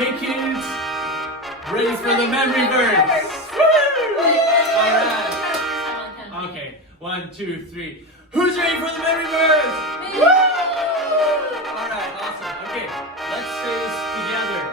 Hey kids, ready for the memory verse? All right. Okay, 1, 2, 3. Who's ready for the memory verse? Me. Woo! All right, awesome. Okay, let's say this together.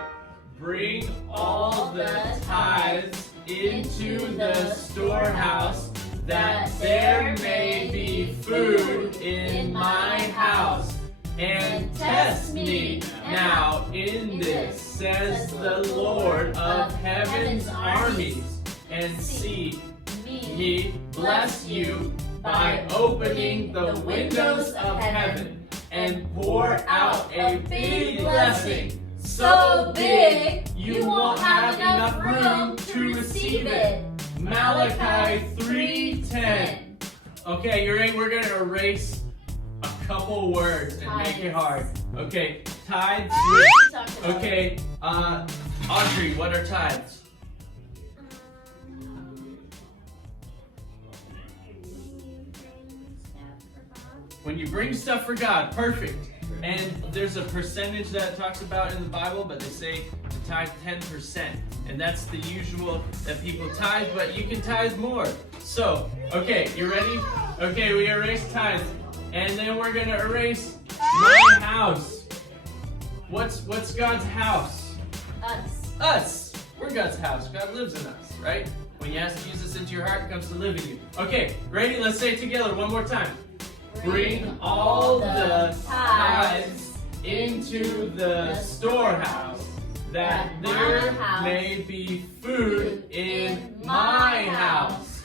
Bring all the tithes into the storehouse, that there may be food in my house. And test me now in this, says the Lord of heaven's armies, and see me bless you by opening the windows of heaven and pour out a big blessing, so big you won't have enough room to receive it. Malachi 3:10. Okay, you ready? We're gonna erase a couple words and make it hard. Okay, tithes. Okay, Audrey, what are tithes? When you bring stuff for God, perfect. And there's a percentage that it talks about in the Bible, but they say to tithe 10%. And that's the usual that people tithe, but you can tithe more. So, okay, you ready? Okay, we erase tithes. And then we're gonna erase my house. What's God's house? Us. We're God's house. God lives in us, right? When you ask Jesus into your heart, it comes to live in you. Okay, ready? Let's say it together one more time. Bring all the tithes into the storehouse, that there may be food in my house.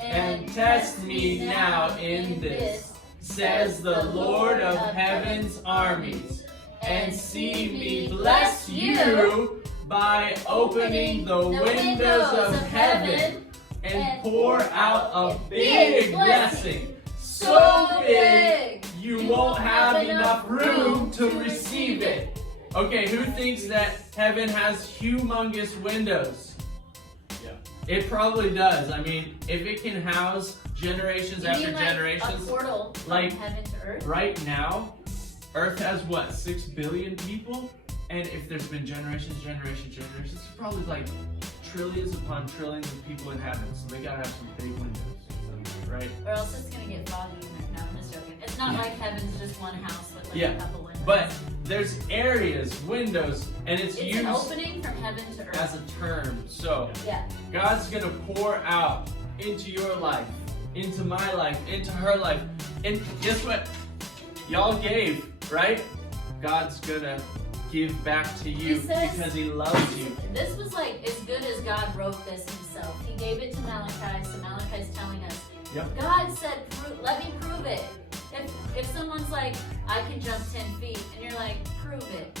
And test me now in this, says the Lord of heaven's armies, and see me bless you by opening the windows of heaven and pour out a big blessing, so big you won't have enough room to receive it. Okay, who thinks that heaven has humongous windows? Yeah. It probably does. I mean, if it can house generations after generations, a portal like from heaven to earth? Right now, Earth has what, 6 billion people? And if there's been generations, it's probably like trillions upon trillions of people in heaven. So they gotta have some big windows, right? Or else it's gonna get foggy in there. No, I'm just joking. It's not like heaven's just one house with like a couple windows. But there's areas, windows, and it's used an opening from heaven to earth as a term. So God's gonna pour out into your life, into my life, into her life. And guess what? Y'all gave, right? God's gonna give back to you because He loves you. This was like as good as God wrote this Himself. He gave it to Malachi, so Malachi's telling us, God said, let me prove it. If someone's like, I can jump 10 feet, and you're like, prove it.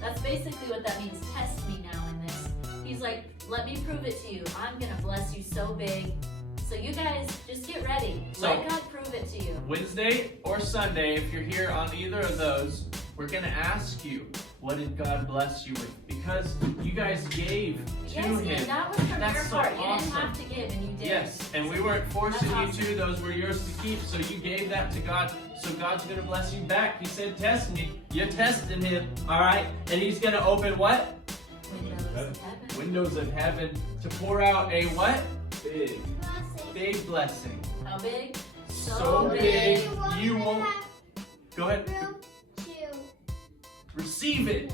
That's basically what that means. Test me now in this. He's like, let me prove it to you. I'm gonna bless you so big. So you guys, just get ready. Let God prove it to you. Wednesday or Sunday, if you're here on either of those, we're going to ask you, what did God bless you with? Because you guys gave to Him. Yes, that was from That's your so heart. awesome. You didn't have to give, and you did. Yes, and we weren't forcing you to. Those were yours to keep, so you gave that to God. So God's going to bless you back. He said, test me. You're testing Him, all right? And He's going to open what? Windows of heaven. Windows of heaven to pour out a what? Big. Big blessing. How big? So big you won't. Go ahead. Room 2. Receive it.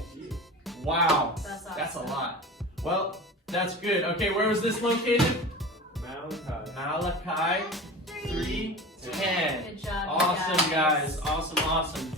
Wow. That's awesome. That's a lot. Well, that's good. Okay, where was this located? Malachi. Malachi 3:10. Good job, Awesome, guys. Awesome.